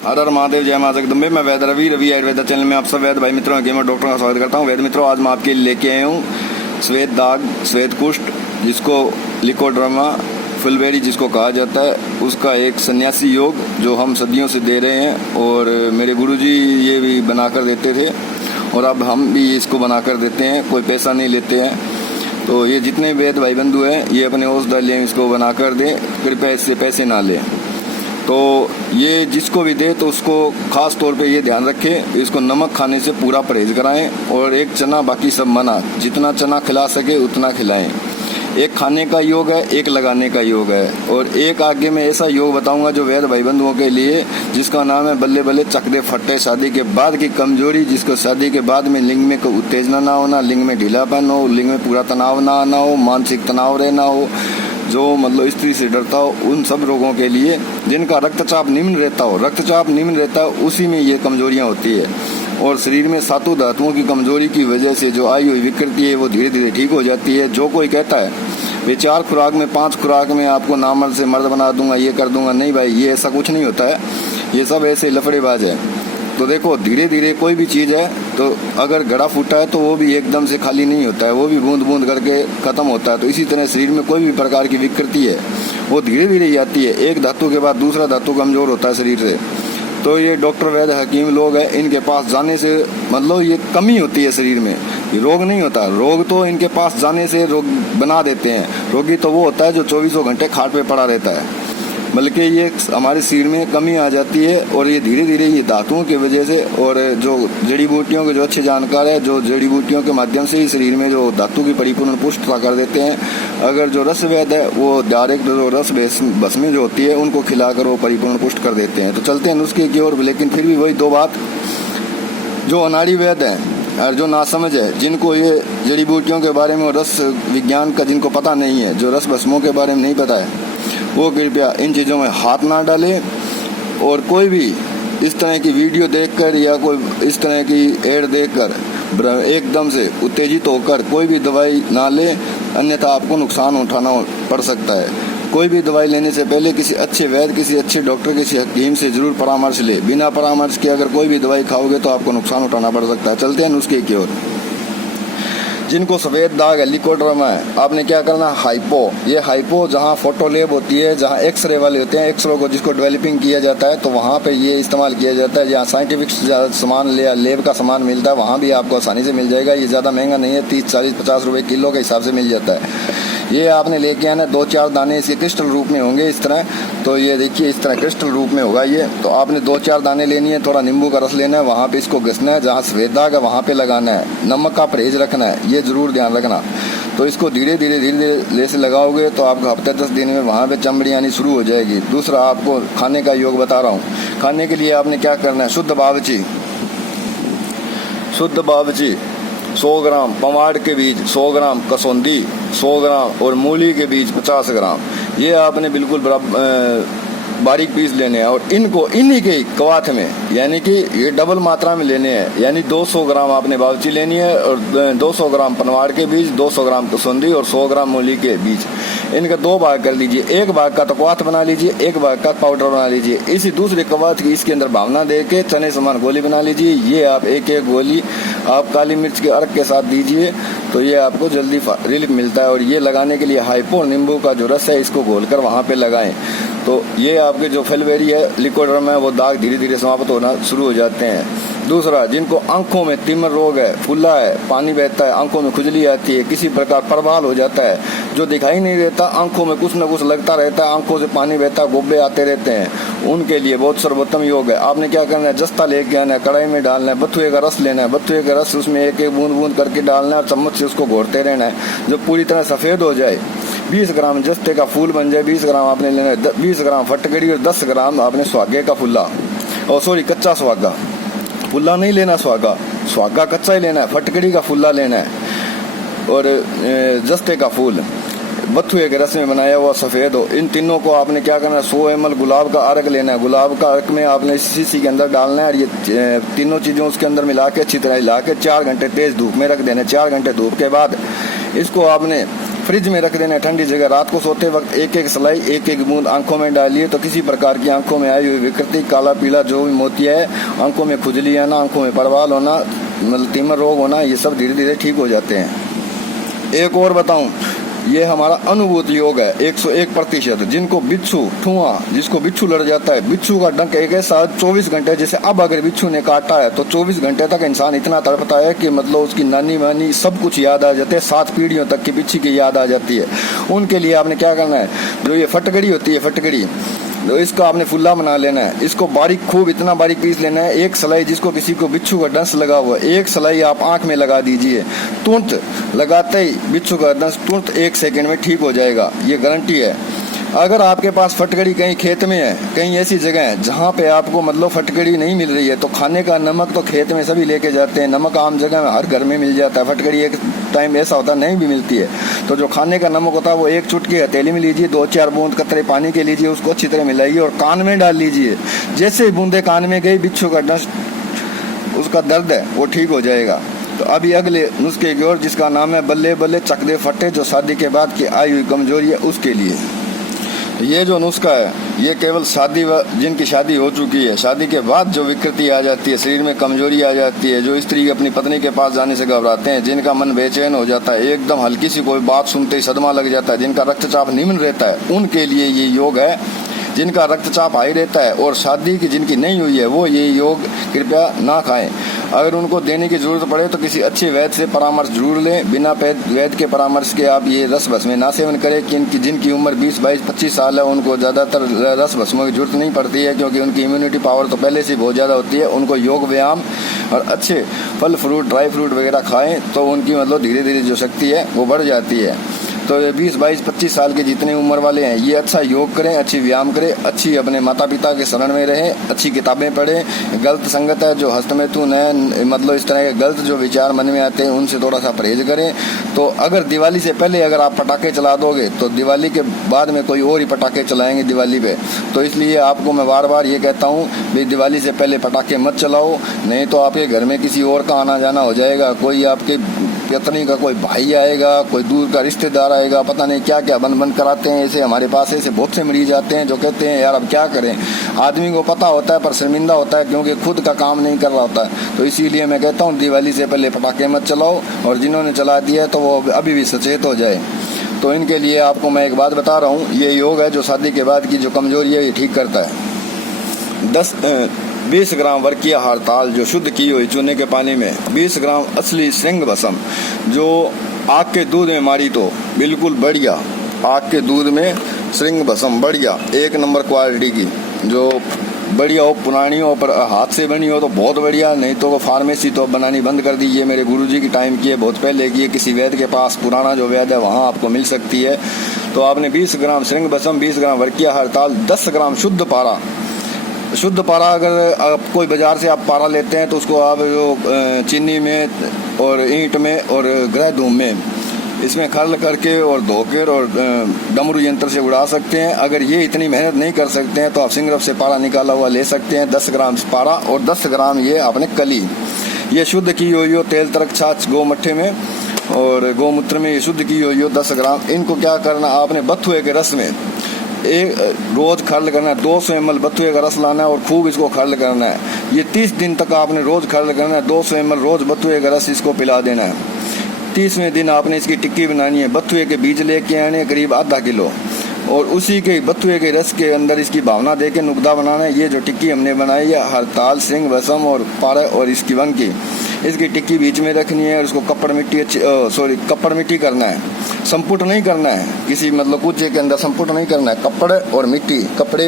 हर हर महादेव, जय मां जगदम्बे। मैं वैद्य रवि आयुर्वेदा चैनल में आप सब वैद्य भाई मित्रों गेमर डॉक्टरों का स्वागत करता हूं। वैद्य मित्रों, आज मैं आपके लिए लेके आया हूं श्वेत दाग, श्वेत कुष्ठ, जिसको लिकोड्रामा फुलबेरी जिसको कहा जाता है, उसका एक सन्यासी योग जो हम सदियों से दे रहे हैं और मेरे गुरुजी ये भी बनाकर देते थे और अब हम भी इसको बनाकर देते हैं, कोई पैसा नहीं लेते हैं। तो ये जितने वैद्य भाई बंधु हैं ये अपने औषधालय इसको बनाकर दें, कृपया इससे पैसे ना लें। तो ये जिसको भी दे तो उसको खास तौर पे ये ध्यान रखें, इसको नमक खाने से पूरा परहेज कराएं और एक चना, बाकी सब मना। जितना चना खिला सके उतना खिलाएं। एक खाने का योग है, एक लगाने का योग है और एक आगे में ऐसा योग बताऊंगा जो वैद्य भाई बंधुओं के लिए, जिसका नाम है बल्ले बल्ले चक दे फट्टे। शादी के बाद की कमजोरी, जिसको शादी के बाद में लिंग में कोई उत्तेजना ना होना, लिंग में ढीलापन हो, लिंग में पूरा तनाव ना आना हो, मानसिक तनाव रहना हो, जो मतलब स्त्री से डरता हो, उन सब रोगों के लिए, जिनका रक्तचाप निम्न रहता हो, रक्तचाप निम्न रहता है उसी में ये कमजोरियां होती है। और शरीर में सातों धातुओं की कमजोरी की वजह से जो आई हुई विकृति है वो धीरे धीरे ठीक हो जाती है। जो कोई कहता है वे 4 खुराक में 5 खुराक में आपको नामर्द से मर्द बना दूंगा, ये कर दूंगा, नहीं भाई, ये ऐसा कुछ नहीं होता है। ये सब ऐसे लफड़ेबाज है। तो देखो, धीरे धीरे कोई भी चीज है तो अगर घड़ा फूटा है तो वो भी एकदम से खाली नहीं होता है, वो भी बूंद बूंद करके खत्म होता है। तो इसी तरह शरीर में कोई भी प्रकार की विकृति है वो धीरे धीरे ही आती है। एक धातु के बाद दूसरा धातु कमजोर होता है शरीर से। तो ये डॉक्टर वैद्य हकीम लोग हैं, इनके पास जाने से मतलब ये कमी होती है शरीर में, रोग नहीं होता। रोग तो इनके पास जाने से रोग बना देते हैं। रोगी तो वो होता है जो 24 घंटे खाट पे पड़ा रहता है, बल्कि ये हमारे शरीर में कमी आ जाती है। और ये धीरे धीरे ये धातुओं की वजह से, और जो जड़ी बूटियों के जो अच्छे जानकार है, जो जड़ी बूटियों के माध्यम से ही शरीर में जो धातु की परिपूर्ण पुष्टता कर देते हैं। अगर जो रस वैद्य है वो डायरेक्ट जो रस भस्मी जो होती है उनको खिलाकर वो परिपूर्ण पुष्ट कर देते हैं। तो चलते हैं नुस्खे की ओर। लेकिन फिर भी वही 2 बात, जो अनाड़ी वैद्य है और जो नासमझ है, जिनको ये जड़ी बूटियों के बारे में, रस विज्ञान का जिनको पता नहीं है, जो रस भस्मों के बारे में नहीं पता है, वो कृपया इन चीज़ों में हाथ ना डालें। और कोई भी इस तरह की वीडियो देखकर या कोई इस तरह की एड देखकर एकदम से उत्तेजित होकर कोई भी दवाई ना ले, अन्यथा आपको नुकसान उठाना पड़ सकता है। कोई भी दवाई लेने से पहले किसी अच्छे वैद्य, किसी अच्छे डॉक्टर, किसी हकीम से जरूर परामर्श ले। बिना परामर्श के अगर कोई भी दवाई खाओगे तो आपको नुकसान उठाना पड़ सकता है। चलते हैं नुस्खे की ओर। जिनको सफ़ेद दाग है, लिकोड्रामा है, आपने क्या करना, हाइपो, ये हाइपो जहाँ फोटो लेब होती है, जहाँ एक्सरे वाले होते हैं, एक्सरे को जिसको डेवलपिंग किया जाता है, तो वहाँ पे ये इस्तेमाल किया जाता है। जहाँ साइंटिफिक सामान लेब का सामान मिलता है वहाँ भी आपको आसानी से मिल जाएगा। ये ज़्यादा महंगा नहीं है, 30, 40, 50 रुपये किलो के हिसाब से मिल जाता है। ये आपने लेके आना, 2-4 दाने इसके क्रिस्टल रूप में होंगे इस तरह। तो ये देखिए इस तरह क्रिस्टल रूप में होगा ये। तो आपने 2-4 दाने लेनी है, थोड़ा नींबू का रस लेना है, वहाँ पे इसको घसना है, जहाँ सफ़ेद दाग है वहाँ पे लगाना है। नमक का परहेज रखना है, ये जरूर ध्यान रखना। तो इसको धीरे धीरे से लगाओगे तो आपको हफ्ते 10 दिन में वहाँ पे चमड़ी आनी शुरू हो जाएगी। दूसरा, आपको खाने का योग बता रहा हूँ। खाने के लिए आपने क्या करना है, शुद्ध बावची 100 ग्राम, पवाड़ के बीज 100 ग्राम, कसौंदी 100 ग्राम और मूली के बीज 50 ग्राम, ये आपने बिल्कुल बारीक पीस लेने हैं। और इनको इन्हीं के कवाथ में, यानी कि ये डबल मात्रा में लेने हैं। यानी 200 ग्राम आपने बावची लेनी है और 200 ग्राम पनवाड़ के बीज, 200 ग्राम कसौंदी और 100 ग्राम मूली के बीज। इनका 2 भाग कर लीजिए। एक भाग का तो कवाथ बना लीजिए, एक भाग का पाउडर बना लीजिए। इसी दूसरे कवाथ की इसके अंदर भावना दे के चने समान गोली बना लीजिए। ये आप एक गोली आप काली मिर्च के अर्क के साथ दीजिए तो ये आपको जल्दी रिलीफ मिलता है। और ये लगाने के लिए हाइपो, नींबू का जो रस है इसको घोलकर वहाँ पे लगाएं। तो ये आपके जो फुलबेरी है, लिकोड्रामा है, वो दाग धीरे धीरे समाप्त होना शुरू हो जाते हैं। दूसरा, जिनको आंखों में तिमर रोग है, फुल्ला है, पानी बहता है, आंखों में खुजली आती है, किसी प्रकार प्रवाल हो जाता है, जो दिखाई नहीं देता, आंखों में कुछ न कुछ लगता रहता है, आंखों से पानी बहता है, गोबे आते रहते हैं, उनके लिए बहुत सर्वोत्तम योग है। आपने क्या करना है, जस्ता लेके आना है, कढ़ाई में डालना है, बथुए का रस लेना है, बथुए का रस उसमें एक एक बूंद बूंद करके डालना है और चम्मच से उसको घोरते रहना है। जब पूरी तरह सफेद हो जाए, 20 ग्राम जस्ते का फूल बन जाए, 20 ग्राम आपने लेना है, 20 ग्राम फटकड़ी और 10 ग्राम आपने सुहागे का फुल्ला, और सॉरी कच्चा सुहागा, फुल्ला नहीं लेना, सुहागा कच्चा ही लेना है, फटकड़ी का फुल्ला लेना है और जस्ते का फूल बथुए के रस में बनाया हुआ सफेद हो। इन तीनों को आपने क्या करना है, 100 ml गुलाब का अर्क लेना है। गुलाब का अर्क में आपने शीशी के अंदर डालना है और ये तीनों चीजों उसके अंदर मिला के अच्छी तरह हिला के 4 घंटे तेज धूप में रख देना। 4 घंटे धूप के बाद इसको आपने फ्रिज में रख देना है ठंडी जगह। रात को सोते वक्त एक एक सलाई एक एक बूंद आंखों में डालिए तो किसी प्रकार की आंखों में आई हुई विकृति, काला पीला जो भी मोतिया है, आंखों में खुजली आना, आंखों में परवाल होना, मतलब तिमर रोग होना, ये सब धीरे धीरे ठीक हो जाते हैं। एक और बताऊं, ये हमारा अनुभूत योग है 101%। जिनको बिच्छू ठुआ, जिसको बिच्छू लड़ जाता है, बिच्छू का डंक एक ऐसा 24 घंटे, जैसे अब अगर बिच्छू ने काटा है तो 24 घंटे तक इंसान इतना तड़पता है कि मतलब उसकी नानी वानी सब कुछ याद आ जाते हैं, 7 पीढ़ियों तक की पीछे की याद आ जाती है। उनके लिए आपने क्या करना है, जो ये फटकड़ी होती है, फटकड़ी, तो इसको आपने फुल्ला बना लेना है। इसको बारीक, खूब इतना बारीक पीस लेना है। एक सलाई, जिसको किसी को बिच्छू का डंस लगा हुआ है, एक सलाई आप आंख में लगा दीजिए। तुरंत लगाते ही बिच्छू का डंस तुरंत 1 सेकंड में ठीक हो जाएगा, ये गारंटी है। अगर आपके पास फटकड़ी कहीं खेत में है, कहीं ऐसी जगह है जहाँ पे आपको मतलब फटकड़ी नहीं मिल रही है, तो खाने का नमक तो खेत में सभी लेके जाते हैं, नमक आम जगह में हर घर में मिल जाता है। फटकड़ी एक टाइम ऐसा होता है नहीं भी मिलती है, तो जो खाने का नमक होता है वो 1 चुटकी हथेली में लीजिए, 2-4 बूंद कतरे पानी के लीजिए, उसको अच्छी तरह मिलाइए और कान में डाल लीजिए। जैसे ही बूंदे कान में गई, बिच्छू का डंस, उसका दर्द है वो ठीक हो जाएगा। तो अभी अगले नुस्खे की ओर, जिसका नाम है बल्ले बल्ले चकदे फटे, जो शादी के बाद की आई हुई कमजोरी है उसके लिए। ये जो नुस्खा है ये केवल जिनकी शादी हो चुकी है, शादी के बाद जो विकृति आ जाती है, शरीर में कमजोरी आ जाती है, जो स्त्री अपनी पत्नी के पास जाने से घबराते हैं, जिनका मन बेचैन हो जाता है, एकदम हल्की सी कोई बात सुनते ही सदमा लग जाता है, जिनका रक्तचाप निम्न रहता है, उनके लिए ये योग है। जिनका रक्तचाप हाई रहता है और शादी की जिनकी नहीं हुई है, वो ये योग कृपया ना खाएं। अगर उनको देने की जरूरत पड़े तो किसी अच्छे वैद्य से परामर्श जरूर लें। बिना वैद्य के परामर्श के आप ये रस भस्म ना सेवन करें। जिनकी उम्र 20, 22, 25 साल है, उनको ज्यादातर रस भस्मों की जरूरत नहीं पड़ती है, क्योंकि उनकी इम्यूनिटी पावर तो पहले से बहुत ज्यादा होती है। उनको योग व्यायाम और अच्छे फल फ्रूट, ड्राई फ्रूट वगैरह खाएं तो उनकी मतलब धीरे धीरे जो शक्ति है वो बढ़ जाती है। तो ये 20, 22, 25 साल के जितने उम्र वाले हैं, ये अच्छा योग करें, अच्छी व्यायाम करें, अच्छी अपने माता पिता के शरण में रहें, अच्छी किताबें पढ़ें। गलत संगत है, जो हस्तमैथुन है, मतलब इस तरह के गलत जो विचार मन में आते हैं, उनसे थोड़ा सा परहेज करें। तो अगर दिवाली से पहले अगर आप पटाखे चला दोगे तो दिवाली के बाद में कोई और ही पटाखे चलाएंगे दिवाली पे। तो इसलिए आपको मैं बार बार ये कहता हूँ भाई दिवाली से पहले पटाखे मत चलाओ, नहीं तो आपके घर में किसी और का आना जाना हो जाएगा। कोई आपके पत्नी का कोई भाई आएगा, कोई दूर का रिश्तेदार आएगा, पता नहीं क्या क्या बंद कराते हैं। ऐसे हमारे पास ऐसे बहुत से मरीज आते हैं जो कहते हैं यार अब क्या करें। आदमी को पता होता है पर शर्मिंदा होता है, क्योंकि खुद का काम नहीं कर रहा होता है। तो इसीलिए मैं कहता हूँ दिवाली से पहले पटाखे मत चलाओ, और जिन्होंने चला दिया है तो वो अभी भी सचेत हो जाए। तो इनके लिए आपको मैं एक बात बता रहा हूँ, ये योग है जो शादी के बाद की जो कमजोरी है ये ठीक करता है। 20 ग्राम वर्कीय हड़ताल जो शुद्ध की हुई चूने के पानी में, 20 ग्राम असली सिंह भस्म जो आग के दूध में मारी तो बिल्कुल बढ़िया, आग के दूध में सिंह भस्म बढ़िया 1 नंबर क्वालिटी की, जो बढ़िया हो, पुरानी हो पर हाथ से बनी हो तो बहुत बढ़िया, नहीं तो वो फार्मेसी तो बनानी बंद कर दी। ये मेरे गुरुजी की टाइम की है, बहुत पहले की है, किसी वैद्य के पास पुराना जो वैद्य है वहाँ आपको मिल सकती है। तो आपने 20 ग्राम सिंह भस्म, 20 ग्राम वर्कीय हड़ताल, 10 ग्राम शुद्ध पारा। शुद्ध पारा अगर आप कोई बाजार से आप पारा लेते हैं तो उसको आप जो चीनी में और ईंट में और ग्रह धूम में इसमें खर्ल करके और धोकर और डमरू यंत्र से उड़ा सकते हैं। अगर ये इतनी मेहनत नहीं कर सकते हैं तो आप सिंगरफ से पारा निकाला हुआ ले सकते हैं। 10 ग्राम पारा और 10 ग्राम ये आपने कली, ये शुद्ध की हुई हो, तेल तरक छाछ गौमट्ठे में और गौमूत्र में ये शुद्ध की हुई हो 10 ग्राम। इनको क्या करना, आपने बथुए के रस में एक रोज खर्ल करना है। 200 ml बथुए का रस लाना है और खूब इसको खर्ल करना है। ये 30 दिन तक आपने रोज खर्ल करना है। 200 ml रोज बथुए का रस इसको पिला देना है। 30वें दिन आपने इसकी टिक्की बनानी है। बथुए के बीज लेके आने करीब आधा किलो, और उसी के बथुए के रस के अंदर इसकी भावना दे के नुकदा बनाना है। ये जो टिक्की हमने बनाई है हड़ताल, सिंह भस्म और पारा और इसकी वंकी, इसकी टिक्की बीच में रखनी है और उसको कपड़ मिट्टी करना है। संपुट नहीं करना है किसी मतलब कुछ के अंदर, संपुट नहीं करना है। कपड़े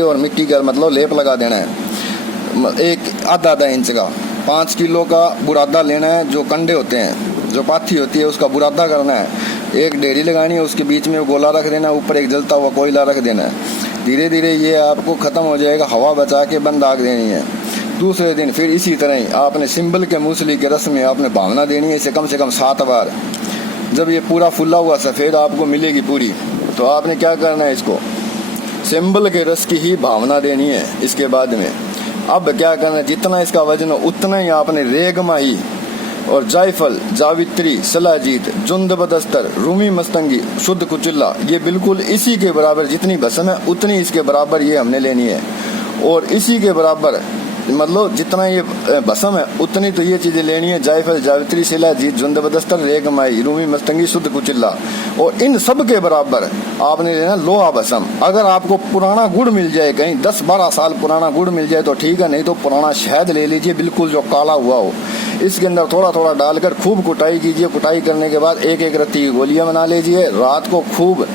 और मिट्टी का मतलब लेप लगा देना है। एक आधा इंच का 5 किलो का बुरादा लेना है। जो कंडे होते हैं, जो पाथी होती है उसका बुरादा करना है। एक डेहरी लगानी है, उसके बीच में गोला रख देना है, ऊपर एक जलता हुआ कोयला रख देना है। धीरे धीरे ये आपको खत्म हो जाएगा, हवा बचा के बंद आग देनी है। दूसरे दिन फिर इसी तरह ही आपने सिंबल के मूसली के रस में आपने भावना देनी है, इसे कम से कम 7 बार। जब ये पूरा फुला हुआ सफेद आपको मिलेगी पूरी, तो आपने क्या करना है, इसको सिंबल के रस की ही भावना देनी है। इसके बाद में अब क्या करना है, जितना इसका वजन हो उतना ही आपने रेगमा ही और जायफल, जावित्री, सलाजीत, जुंद बदस्तर, रूमी मस्तंगी, शुद्ध कुचिल्ला, ये बिल्कुल इसी के बराबर जितनी भस्म है उतनी इसके बराबर ये हमने लेनी है। और इसी के बराबर मतलब जितना ये भस्म है उतनी तो ये चीजें लेनी है। जायफल, जावित्री, शिलाजीत, जुंद बदस्तर, रेगमाई, रूमी मस्तंगी, शुद्ध कुचिल्ला, और इन सब के बराबर आपने लेना लोहा भस्म। अगर आपको पुराना गुड़ मिल जाए, कहीं 10-12 साल पुराना गुड़ मिल जाए तो ठीक है, नहीं तो पुराना शहद ले लीजिए, बिल्कुल जो काला हुआ हो। इसके अंदर थोड़ा थोड़ा डालकर खूब कुटाई कीजिए। कुटाई करने के बाद एक एक रत्ती की गोलियां बना लीजिए। रात को खूब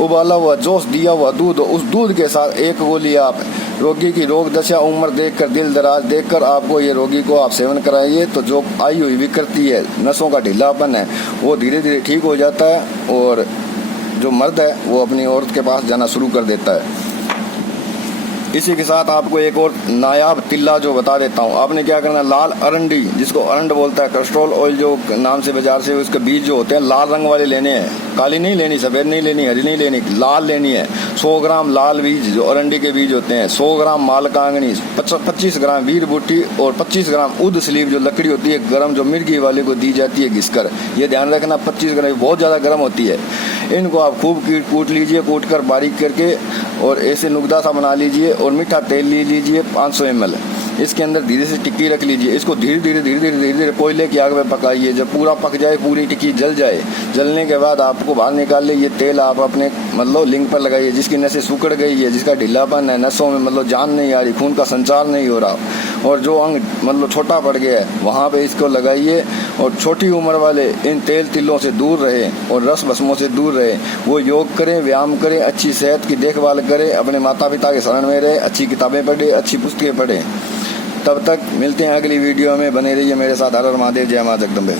उबाला हुआ जोश दिया हुआ दूध, उस दूध के साथ एक गोली आप रोगी की रोग दशा, उम्र देखकर, दिल दराज देखकर आपको ये रोगी को आप सेवन कराइए, तो जो आई हुई विकृति है, नसों का ढीलापन है, वो धीरे धीरे ठीक हो जाता है और जो मर्द है वो अपनी औरत के पास जाना शुरू कर देता है। इसी के साथ आपको एक और नायाब तिल्ला जो बता देता हूँ। आपने क्या करना, लाल अरंडी, जिसको अरंड बोलता है, कैस्ट्रोल ऑयल जो नाम से बाजार से उसके बीज जो होते हैं लाल रंग वाले लेने हैं। काली नहीं लेनी, सफेद नहीं लेनी, हरी नहीं लेनी, लाल लेनी है। 100 ग्राम लाल बीज जो अरंडी के बीज होते हैं, 100 ग्राम मालकांगनी, 25 ग्राम वीर बूटी और 25 ग्राम उद स्लीव जो लकड़ी होती है गर्म, जो मिर्गी वाले को दी जाती है घिसकर, ये ध्यान रखना 25 ग्राम बहुत ज्यादा गर्म होती है। इनको आप खूब कूट लीजिए, कूट कर बारीक करके और ऐसे नुकदा सा बना लीजिए और मीठा तेल ले लीजिए 500 ml। इसके अंदर धीरे से टिक्की रख लीजिए। इसको धीरे धीरे कोयले की आग में पकाइए। जब पूरा पक जाए, पूरी टिक्की जल जाए, जलने के बाद आपको बाहर निकाल ले। ये तेल आप अपने मतलब लिंग पर लगाइए। जिसकी नसें सुकड़ गई है, जिसका ढीलापन है, नसों में मतलब जान नहीं आ रही, खून का संचार नहीं हो रहा और जो अंग मतलब छोटा पड़ गया है, वहाँ पे इसको लगाइए। और छोटी उम्र वाले इन तेल तिलों से दूर रहे और रस भस्मों से दूर रहे। वो योग करें, व्यायाम करें, अच्छी सेहत की देखभाल करें, अपने माता पिता के शरण में रहे, अच्छी किताबें पढ़े, अच्छी पुस्तकें पढ़ें। तब तक मिलते हैं अगली वीडियो में, बने रहिए मेरे साथ। हर हर महादेव, जय मां जगदम्बे।